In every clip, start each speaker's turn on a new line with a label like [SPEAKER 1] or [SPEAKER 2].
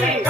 [SPEAKER 1] Hey.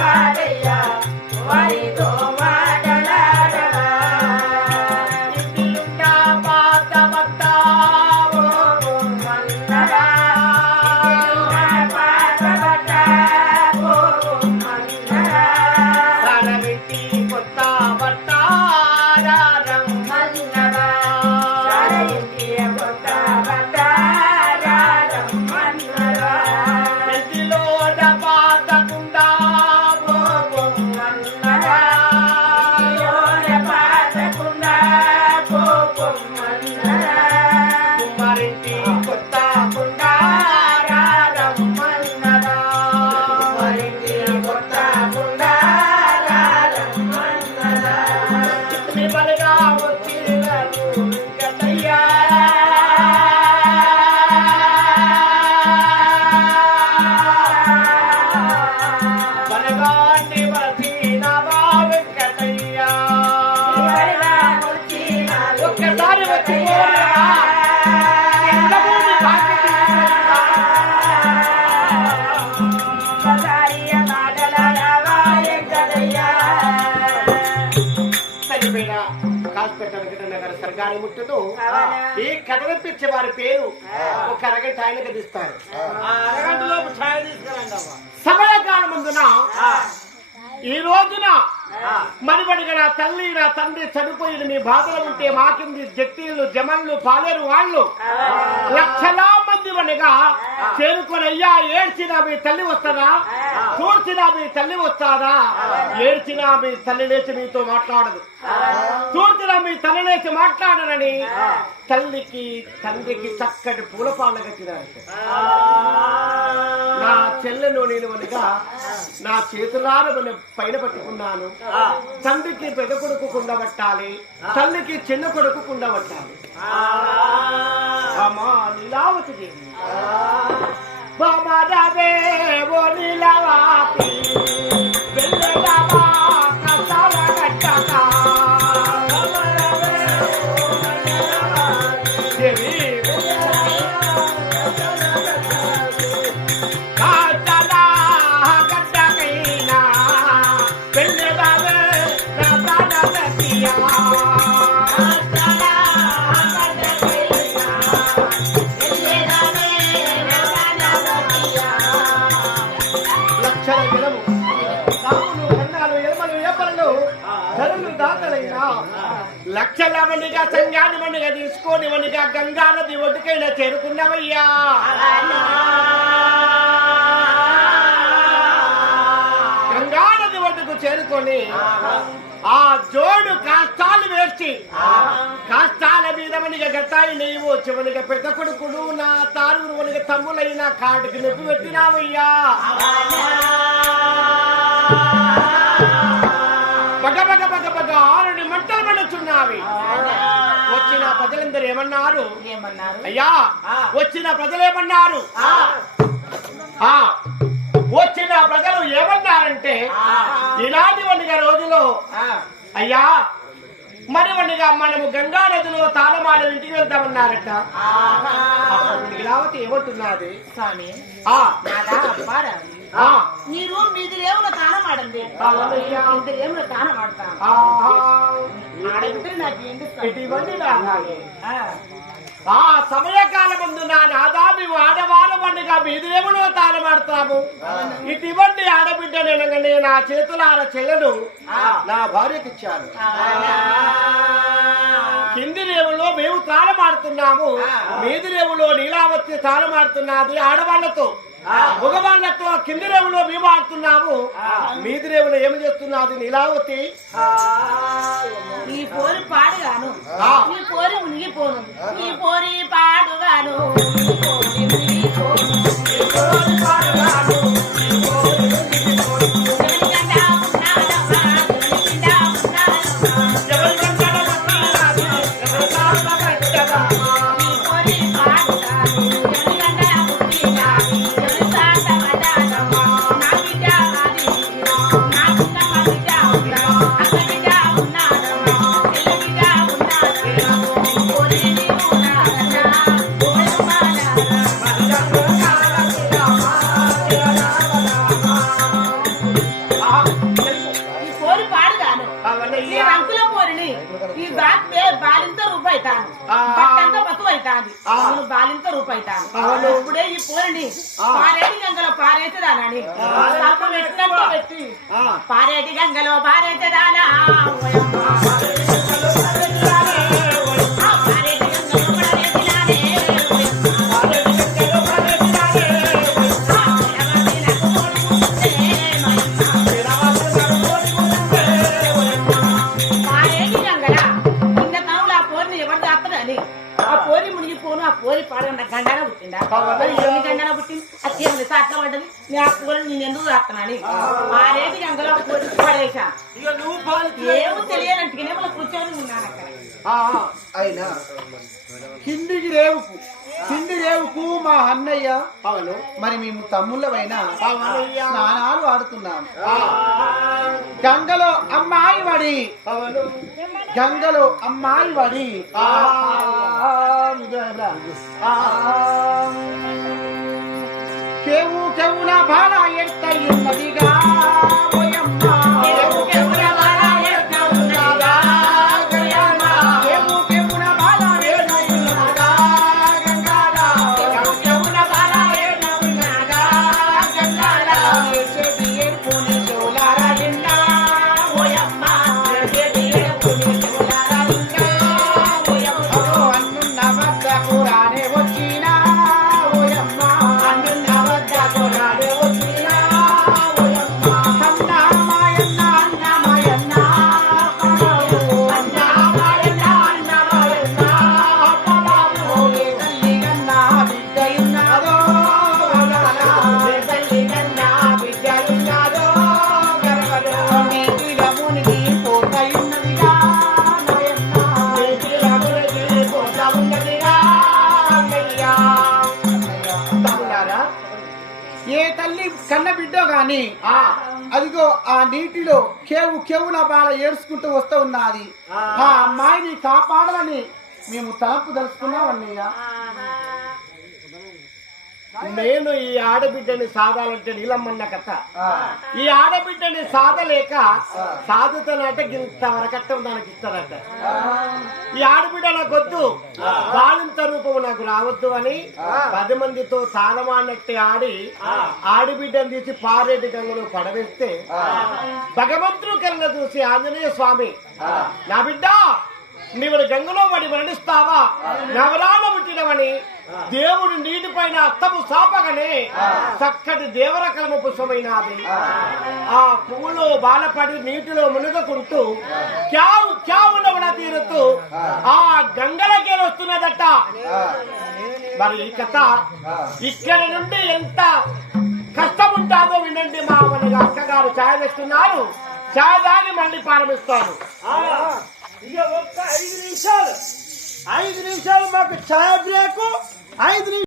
[SPEAKER 1] స్వర్గాన్ని ముట్టుతూ ఈ కథ విప్పించే వారి పేరు ఒక అరగంట ఆయన గదిస్తారు
[SPEAKER 2] ఆ. అరగంటలోపు ఛాయ తీసుకురండి అవ్వ.
[SPEAKER 1] సమయకాలం ముందున ఈ రోజున మరిబడిగా నా తల్లి నా తండ్రి చనిపోయిన మీ బాధలు ఉంటే మాకింది జట్టీలు జమన్లు పాలేరు వాళ్ళు. లక్షలా మంది వనగా చేరుకొని అయ్యా ఏడ్చినా మీ తల్లి వస్తుందా? చూడ్చినా మీ తల్లి వస్తాదా? ఏడ్చినా మీ తల్లి లేచి మీతో మాట్లాడదు. చూడ్చినా మీ లేచి మాట్లాడనని తల్లికి తండ్రికి చక్కటి పూల పాలన కట్టినారు నా చెల్లెను నేను అనగా నా చేతులార మన పైన పట్టుకున్నాను. తండ్రికి పెద్ద కొడుకు కుండబట్టాలి తల్లికి చిన్న కొడుకు కుండబట్టాలి అమ్మా నీలావతి దేవి. బామా రావే ఓ నీలావతి మనిగా తీసుకొని మనిగా గంగా నది ఒడ్డుకైనా చేరుకున్నావయ్యా. గంగా నది ఒడ్డుకు చేరుకొని ఆ జోడు కాస్తాలు వేసి కాస్తాల మీద మనిగా గతాయి నీవు. చివనిగా పెద్ద కొడుకుడు నా తారువురు మనిగా తమ్ములైన కాటికి నొప్పి పెట్టినావయ్యా. బగ బగ బగ బగ ఆరుని మంటలు మండుచున్నావి వచ్చిన ప్రజలందరూ ఏమన్నారు?
[SPEAKER 3] ఏమన్నారు?
[SPEAKER 1] అయ్యా వచ్చిన ప్రజలు ఏమన్నారు ఆ, వచ్చిన ప్రజలు ఏమన్నారంటే ఇలాంటి వండిగా రోజులో అయ్యా మరి వండిగా మనము గంగా నదిలో తాళమాడ ఇంటికి వెళ్తామన్నారట ఇలావతి ఏమంటున్నది?
[SPEAKER 3] స్వామి మీరు మీది రేవుల తానం ఆడండి
[SPEAKER 1] అవునయ్యా.
[SPEAKER 3] ఇంత రేవుల తానం ఆడతాను
[SPEAKER 1] ఆ, సమయకాలం ముందు నా నాదా మేము పండుగ బీదిరేములో తాళమాడతాము ఇటువంటి ఆడబిడ్డ నేనగానే నా చేతులార చెల్లెను నా భార్యకి ఇచ్చాను. కింది రేవులో మేము తాళమాడుతున్నాము మీది రేవులో నీలావతి తాళమాడుతున్నది ఆడవాళ్ళతో. మగవాళ్ళతో కింది రేవులో మేము ఆడుతున్నాము. మీది రేవులో ఏమి చేస్తున్నది నీలావతి?
[SPEAKER 3] ఈ పోరి పాడుగాను.
[SPEAKER 1] ఆ.
[SPEAKER 3] ఈ పోరి మునిగిపోను. ఈ పోరి పాడుగాను. ఈ పోరి మునిగిపోను. Oh. ఈ రంకుల పోరిని ఈ పేరు బాలింత రూపాయితాను
[SPEAKER 1] ఆ.
[SPEAKER 3] బట్టంత బతుకు అవుతాంది
[SPEAKER 1] ఆ.
[SPEAKER 3] నేను బాలింత రూపాయితాను
[SPEAKER 1] అవును.
[SPEAKER 3] ఇప్పుడే ఈ పోరిని. పారేటి గంగలో సల్ప పెట్టినట్టు పెట్టి. పారేటి గంగలో దాత్తదని ఆ పోరి మునిగిపోను ఆ పోరి పాడగంట గండన పుట్టిందా మరి ఎన్ని గండన పుట్టింది? అది ఏమి సాట్ల పడ్డది. నీ ఆ పోరిని నేను ఎందుకు దాత్తనని పారేటి గంగలో పోరి పడేసా? ఏమో మన కూర్చొని ఉన్నాను అక్కడ.
[SPEAKER 4] అయినా. కిందికి రేవుకు. కింది రేవుకు మా అన్నయ్య
[SPEAKER 1] అవును
[SPEAKER 4] మరి మేము తమ్ముళ్ళమైనా. స్నానాలు ఆడుతున్నాము గంగలో అమ్మాయి వడి గంగలో అమ్మాయి వడి. కేవు.
[SPEAKER 3] కేవు కేవున బాల ఎత్తయ్యున్నదిగా, ఓయమ్మ.
[SPEAKER 4] బిడ్డ గాని
[SPEAKER 1] ఆ,
[SPEAKER 4] అదిగో ఆ నీటిలో కేవు కేవున బాల ఏడ్చుకుంటూ వస్తూ ఉన్నది. ఆ. అమ్మాయిని కాపాడాలని మేము తలపు తెలుసుకున్నాం అన్నయ్య.
[SPEAKER 1] నేను ఈ ఆడబిడ్డని సాధాలంటే నీలమ్మన్న కథ. ఈ ఆడబిడ్డని సాధలేక సాధుతనంట ఇంత వరకట్టం దానికి ఇస్తారట. ఈ ఆడబిడ్డ నాకు వద్దు బాలింత రూపము నాకు రావద్దు అని పది మందితో తాళమాడినట్టు ఆడి ఆడబిడ్డను తీసి పారేటి గంగలో పడవేస్తే భగవంతుడు కళ్ళ చూసి ఆంజనేయ స్వామి నా బిడ్డ నీవు గంగలో పడి మరణిస్తావా? నవరాన పుట్టినవని దేవుడు నీటి పైన అత్తము సాపగానే చక్కటి దేవరకలమ పుష్పమైనది. ఆ. పువ్వులో బాలపడి నీటిలో మునుగుకుంటూ క్యావు క్యావు నవల తీరుతూ ఆ. గంగలకే వస్తున్నదట. మరి ఈ కథ ఇక్కడ నుండి ఎంత కష్టం ఉంటాదో వినండి మా మన అక్కగారు ఛాయ్ తెస్తున్నారు. ఛాయ్ దాన్ని మళ్ళీ ప్రారంభిస్తాను.
[SPEAKER 2] ఇక ఒక్క ఐదు నిమిషాలు. ఐదు నిమిషాలు మాకు ఛాయ బ్రేకు ఐదు నిమిషాలు